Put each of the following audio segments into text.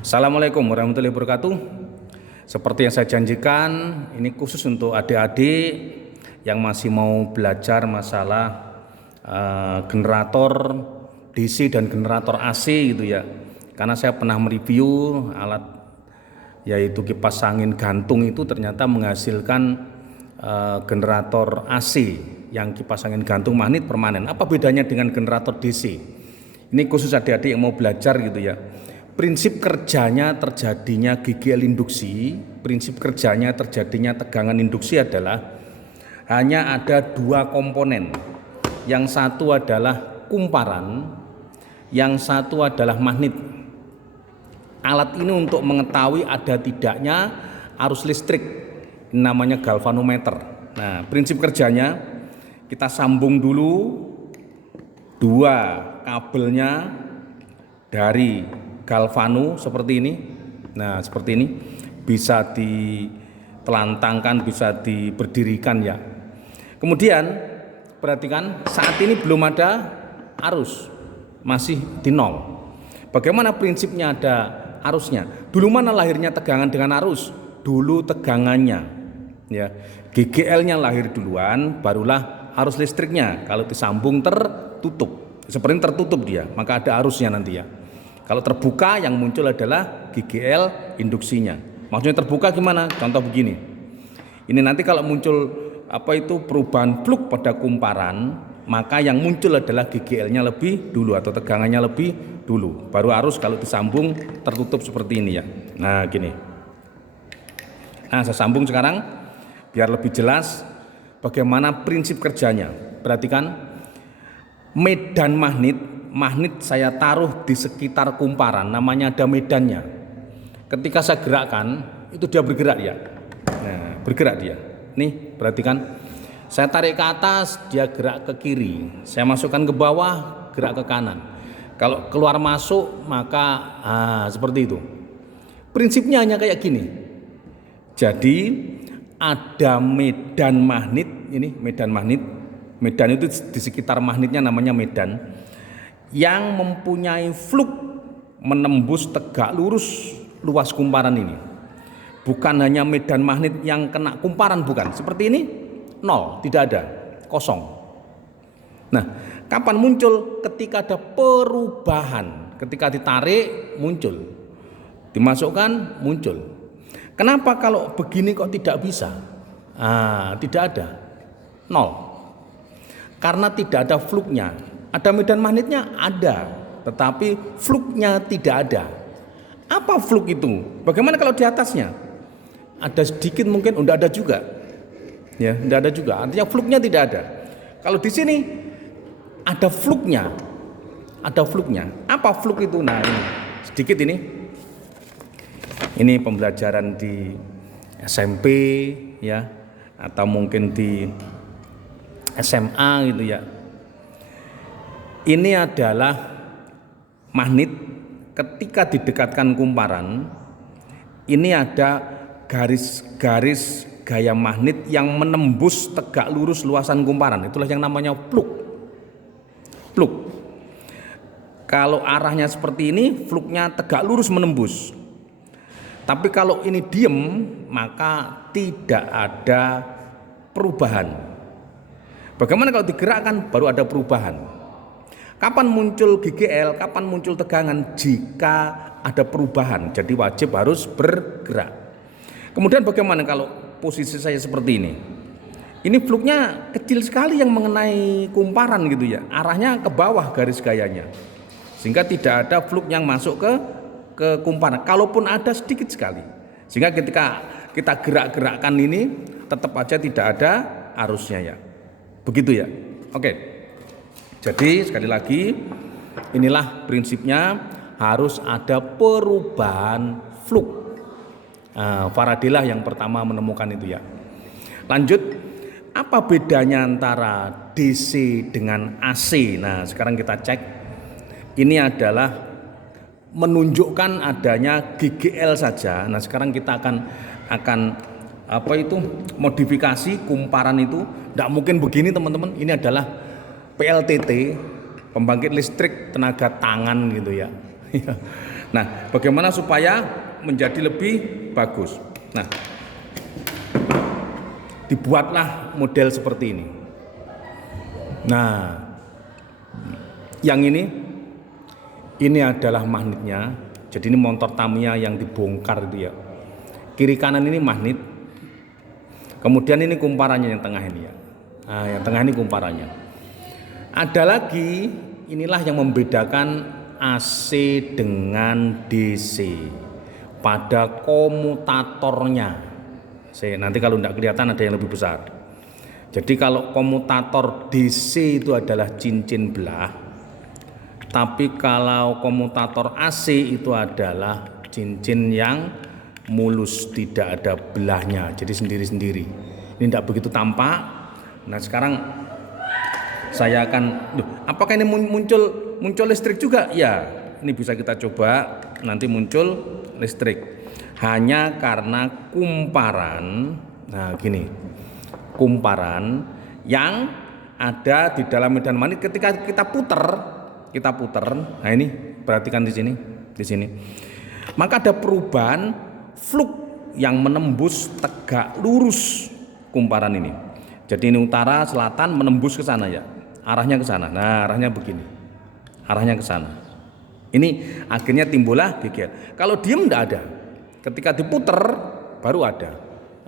Assalamualaikum warahmatullahi wabarakatuh. Seperti yang saya janjikan, ini khusus untuk adik-adik yang masih mau belajar masalah generator DC dan generator AC gitu ya. Karena saya pernah mereview alat yaitu kipas angin gantung itu ternyata menghasilkan generator AC yang kipas angin gantung magnet permanen. Apa bedanya dengan generator DC? Ini khusus adik-adik yang mau belajar gitu ya. Prinsip kerjanya terjadinya GGL induksi, prinsip kerjanya terjadinya tegangan induksi adalah hanya ada dua komponen. Yang satu adalah kumparan, yang satu adalah magnet. Alat ini untuk mengetahui ada tidaknya arus listrik, namanya galvanometer. Nah, prinsip kerjanya kita sambung dulu dua kabelnya dari galvano seperti ini. Nah, seperti ini bisa ditelantangkan, bisa diberdirikan ya. Kemudian perhatikan, saat ini belum ada arus, masih di nol. Bagaimana prinsipnya ada arusnya? Dulu mana lahirnya tegangan dengan arus? Dulu tegangannya ya. GGL-nya lahir duluan, barulah arus listriknya. Kalau disambung tertutup, seperti ini tertutup dia, maka ada arusnya nanti ya. Kalau terbuka yang muncul adalah GGL induksinya. Maksudnya terbuka gimana? Contoh begini. Ini nanti kalau muncul perubahan flux pada kumparan, maka yang muncul adalah GGL-nya lebih dulu atau tegangannya lebih dulu. Baru arus kalau disambung tertutup seperti ini ya. Nah, gini. Nah, saya sambung sekarang biar lebih jelas bagaimana prinsip kerjanya. Perhatikan, medan magnet saya taruh di sekitar kumparan, namanya ada medannya. Ketika saya gerakkan, itu dia bergerak ya. Nah, bergerak dia. Nih, perhatikan. Saya tarik ke atas, dia gerak ke kiri. Saya masukkan ke bawah, gerak ke kanan. Kalau keluar masuk, maka seperti itu. Prinsipnya hanya kayak gini. Jadi, ada medan magnet, ini medan magnet. Medan itu di sekitar magnetnya namanya medan. Yang mempunyai flux menembus tegak lurus luas kumparan ini. Bukan hanya medan magnet yang kena kumparan, bukan. Seperti ini, nol, tidak ada, kosong. Nah, kapan muncul? Ketika ada perubahan. Ketika ditarik, muncul. Dimasukkan, muncul. Kenapa kalau begini kok tidak bisa? Tidak ada, nol. Karena tidak ada fluknya. Ada medan magnetnya? Ada, tetapi fluknya tidak ada. Apa fluk itu? Bagaimana kalau di atasnya? Ada sedikit mungkin, tidak ada juga. Ya, tidak ada juga. Artinya fluknya tidak ada. Kalau di sini ada fluknya. Ada fluknya. Apa fluk itu? Nah, ini sedikit ini. Ini pembelajaran di SMP ya, atau mungkin di SMA gitu ya. Ini adalah magnet. Ketika didekatkan kumparan, ini ada garis-garis gaya magnet yang menembus tegak lurus luasan kumparan. Itulah yang namanya flux. Flux. Kalau arahnya seperti ini, fluxnya tegak lurus menembus. Tapi kalau ini diem, maka tidak ada perubahan. Bagaimana kalau digerakkan? Baru ada perubahan. Kapan muncul GGL, kapan muncul tegangan? Jika ada perubahan, jadi wajib harus bergerak. Kemudian bagaimana kalau posisi saya seperti ini? Ini fluknya kecil sekali yang mengenai kumparan gitu ya, arahnya ke bawah garis gayanya. Sehingga tidak ada fluk yang masuk ke kumparan. Kalaupun ada sedikit sekali. Sehingga ketika kita gerak-gerakkan ini tetap aja tidak ada arusnya ya. Begitu ya. Oke. Jadi sekali lagi, inilah prinsipnya, harus ada perubahan flux. Faraday lah yang pertama menemukan itu ya. Lanjut, apa bedanya antara DC dengan AC? Nah, sekarang kita cek. Ini adalah menunjukkan adanya GGL saja. Nah, sekarang kita akan modifikasi kumparan itu. Tidak mungkin begini teman-teman. Ini adalah PLTT, pembangkit listrik tenaga tangan gitu ya. Nah, bagaimana supaya menjadi lebih bagus? Nah, dibuatlah model seperti ini. Nah, yang ini adalah magnetnya. Jadi ini motor Tamiya yang dibongkar itu ya. Kiri kanan ini magnet. Kemudian ini kumparannya yang tengah ini ya. Nah, yang tengah ini kumparannya. Ada lagi, inilah yang membedakan AC dengan DC pada komutatornya. Nanti kalau tidak kelihatan ada yang lebih besar. Jadi kalau komutator DC itu adalah cincin belah, tapi kalau komutator AC itu adalah cincin yang mulus, tidak ada belahnya, jadi sendiri-sendiri. Ini tidak begitu tampak. Nah sekarang saya akan, apakah ini muncul listrik juga? Ya, ini bisa kita coba, nanti muncul listrik. Hanya karena kumparan, nah gini, kumparan yang ada di dalam medan magnet ketika kita putar, nah ini perhatikan di sini, maka ada perubahan flux yang menembus tegak lurus kumparan ini. Jadi ini utara selatan menembus ke sana ya, arahnya ke sana. Nah arahnya begini, arahnya ke sana. Ini akhirnya timbullah geger. Kalau diem tidak ada. Ketika diputer baru ada.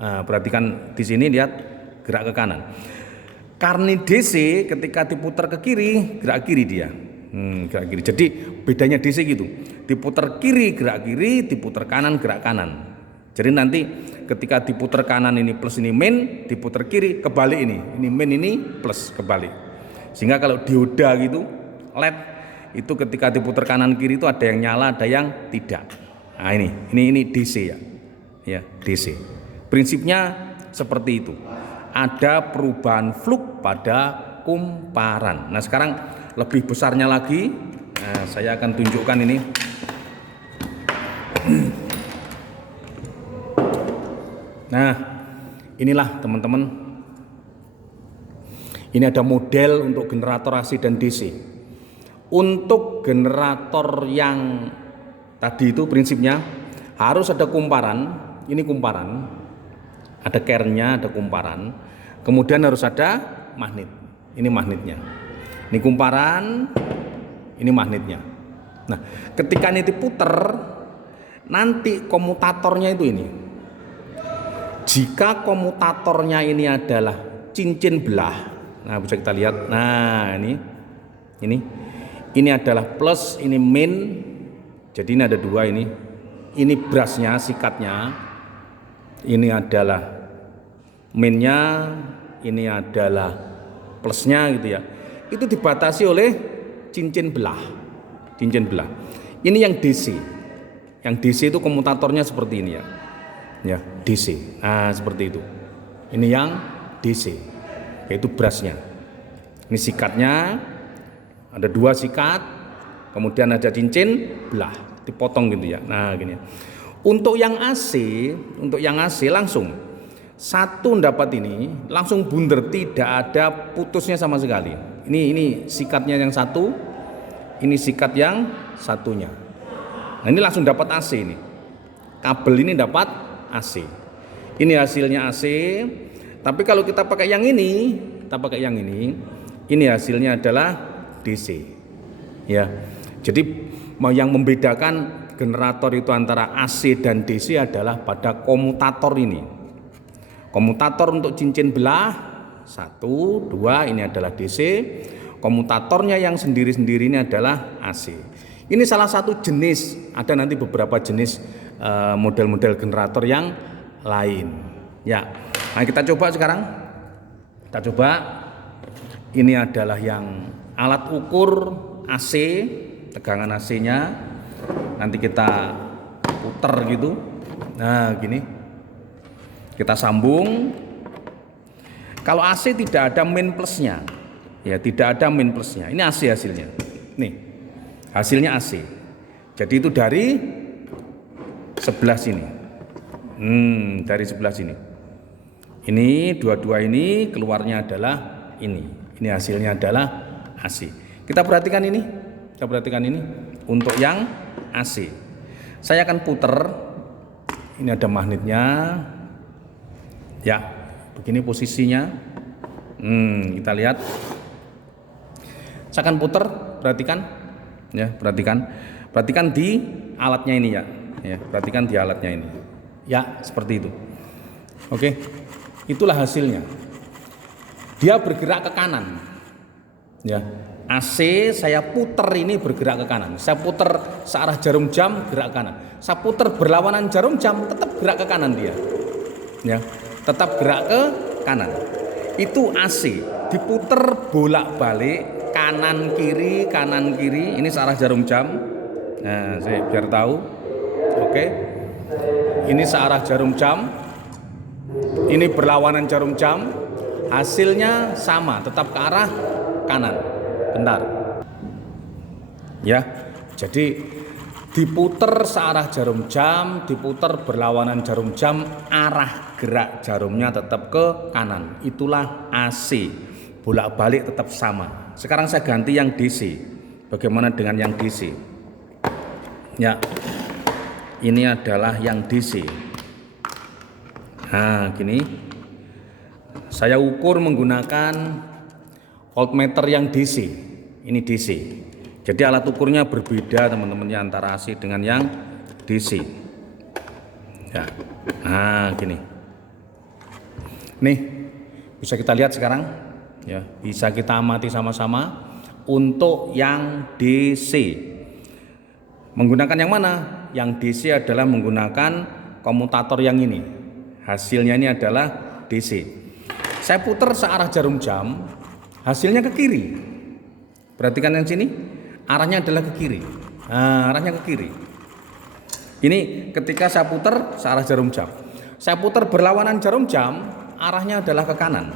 Nah, perhatikan di sini, lihat gerak ke kanan. Karena DC ketika diputar ke kiri gerak kiri dia. Gerak kiri. Jadi bedanya DC gitu. Diputar kiri gerak kiri, diputar kanan gerak kanan. Jadi nanti ketika diputar kanan ini plus ini min, diputar kiri kebalik ini. Ini min ini plus kebalik. Sehingga kalau dioda gitu, LED itu ketika diputar kanan kiri itu ada yang nyala, ada yang tidak. Nah ini DC ya. Ya, DC. Prinsipnya seperti itu. Ada perubahan flux pada kumparan. Nah, sekarang lebih besarnya lagi, nah, saya akan tunjukkan ini. Nah, inilah teman-teman. Ini ada model untuk generator AC dan DC. Untuk generator yang tadi itu prinsipnya harus ada kumparan, ini kumparan, ada kernnya, ada kumparan, kemudian harus ada magnet, ini magnetnya, ini kumparan, ini magnetnya. Nah, ketika ini diputer, nanti komutatornya itu ini. Jika komutatornya ini adalah cincin belah, nah bisa kita lihat, nah ini adalah plus, ini min. Jadi ini ada dua ini brusnya, sikatnya, ini adalah minnya, ini adalah plusnya gitu ya. Itu dibatasi oleh cincin belah. Ini yang DC. Yang DC itu komutatornya seperti ini ya. Ya, DC. Nah, seperti itu. Ini yang DC, yaitu brusnya. Ini sikatnya, ada dua sikat. Kemudian ada cincin belah, dipotong gitu ya. Nah, gini. Untuk yang AC langsung satu dapat ini langsung bundar, tidak ada putusnya sama sekali. Ini sikatnya yang satu, ini sikat yang satunya. Nah, ini langsung dapat AC ini. Kabel ini dapat AC. Ini hasilnya AC. Tapi kalau kita pakai yang ini, ini hasilnya adalah DC. Ya. Jadi yang membedakan generator itu antara AC dan DC adalah pada komutator ini. Komutator untuk cincin belah 1, 2 ini adalah DC. Komutatornya yang sendiri-sendiri ini adalah AC. Ini salah satu jenis, ada nanti beberapa jenis model-model generator yang lain. Ya, nah kita coba sekarang. Kita coba. Ini adalah yang alat ukur AC. Tegangan AC-nya nanti kita putar gitu. Nah gini, kita sambung. Kalau AC tidak ada min plusnya, ya tidak ada min plusnya. Ini AC hasilnya. Nih hasilnya AC. Jadi itu dari sebelah sini. Dari sebelah sini. Ini dua-dua ini keluarnya adalah ini. Ini hasilnya adalah AC. Kita perhatikan ini. Untuk yang AC. Saya akan puter. Ini ada magnetnya. Ya, begini posisinya. Kita lihat. Saya akan puter, perhatikan. Ya, perhatikan. Perhatikan di alatnya ini ya. Ya, perhatikan di alatnya ini. Ya, seperti itu. Oke. Itulah hasilnya. Dia bergerak ke kanan. Ya. AC saya puter ini bergerak ke kanan. Saya puter searah jarum jam, gerak ke kanan. Saya puter berlawanan jarum jam, tetap gerak ke kanan dia. Ya, tetap gerak ke kanan. Itu AC diputer bolak-balik kanan kiri. Ini searah jarum jam. Nah, saya biar tahu. Oke. Ini searah jarum jam. Ini berlawanan jarum jam. Hasilnya sama, tetap ke arah kanan. Bentar. Ya. Jadi diputer searah jarum jam, diputer berlawanan jarum jam, arah gerak jarumnya tetap ke kanan. Itulah AC. Bolak-balik tetap sama. Sekarang saya ganti yang DC. Bagaimana dengan yang DC? Ya. Ini adalah yang DC. Nah, gini. Saya ukur menggunakan voltmeter yang DC. Ini DC. Jadi alat ukurnya berbeda teman-teman ya, antara AC dengan yang DC. Ya. Nah, gini. Nih, bisa kita lihat sekarang ya, bisa kita amati sama-sama untuk yang DC. Menggunakan yang mana? Yang DC adalah menggunakan komutator yang ini. Hasilnya ini adalah DC. Saya putar searah jarum jam, hasilnya ke kiri. Perhatikan yang sini, arahnya adalah ke kiri. Nah, arahnya ke kiri. Ini ketika saya putar searah jarum jam. Saya putar berlawanan jarum jam, arahnya adalah ke kanan.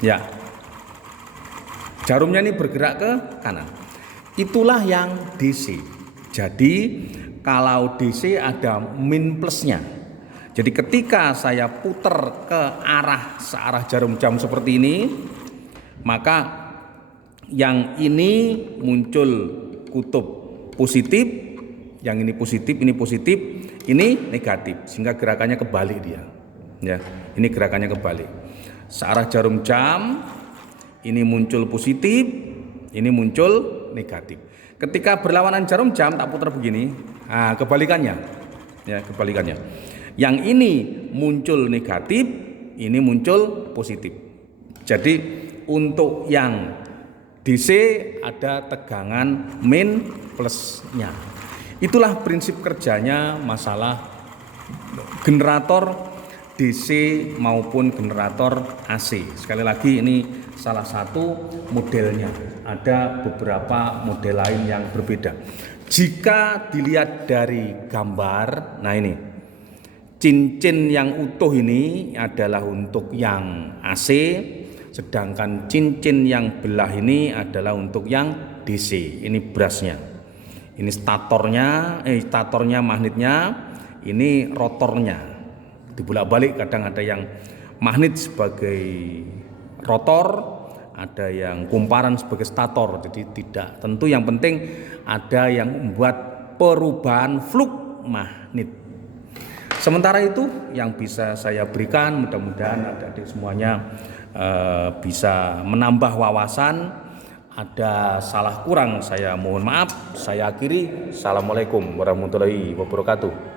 Ya. Jarumnya ini bergerak ke kanan. Itulah yang DC. Jadi kalau DC ada min plusnya. Jadi ketika saya putar ke arah searah jarum jam seperti ini, maka yang ini muncul kutub positif, yang ini positif, ini negatif, sehingga gerakannya kebalik dia. Ya, ini gerakannya kebalik. Searah jarum jam ini muncul positif, ini muncul negatif. Ketika berlawanan jarum jam tak putar begini, nah kebalikannya. Ya, kebalikannya. Yang ini muncul negatif, ini muncul positif. Jadi untuk yang DC ada tegangan min plusnya. Itulah prinsip kerjanya masalah generator DC maupun generator AC. Sekali lagi ini salah satu modelnya. Ada beberapa model lain yang berbeda. Jika dilihat dari gambar, nah ini cincin yang utuh ini adalah untuk yang AC, sedangkan cincin yang belah ini adalah untuk yang DC. Ini brusnya. Ini statornya, magnetnya, ini rotornya. Dibolak-balik, kadang ada yang magnet sebagai rotor, ada yang kumparan sebagai stator. Jadi tidak tentu, yang penting ada yang membuat perubahan flux magnet. Sementara itu yang bisa saya berikan, mudah-mudahan adik-adik semuanya bisa menambah wawasan. Ada salah kurang saya mohon maaf. Saya akhiri. Assalamualaikum warahmatullahi wabarakatuh.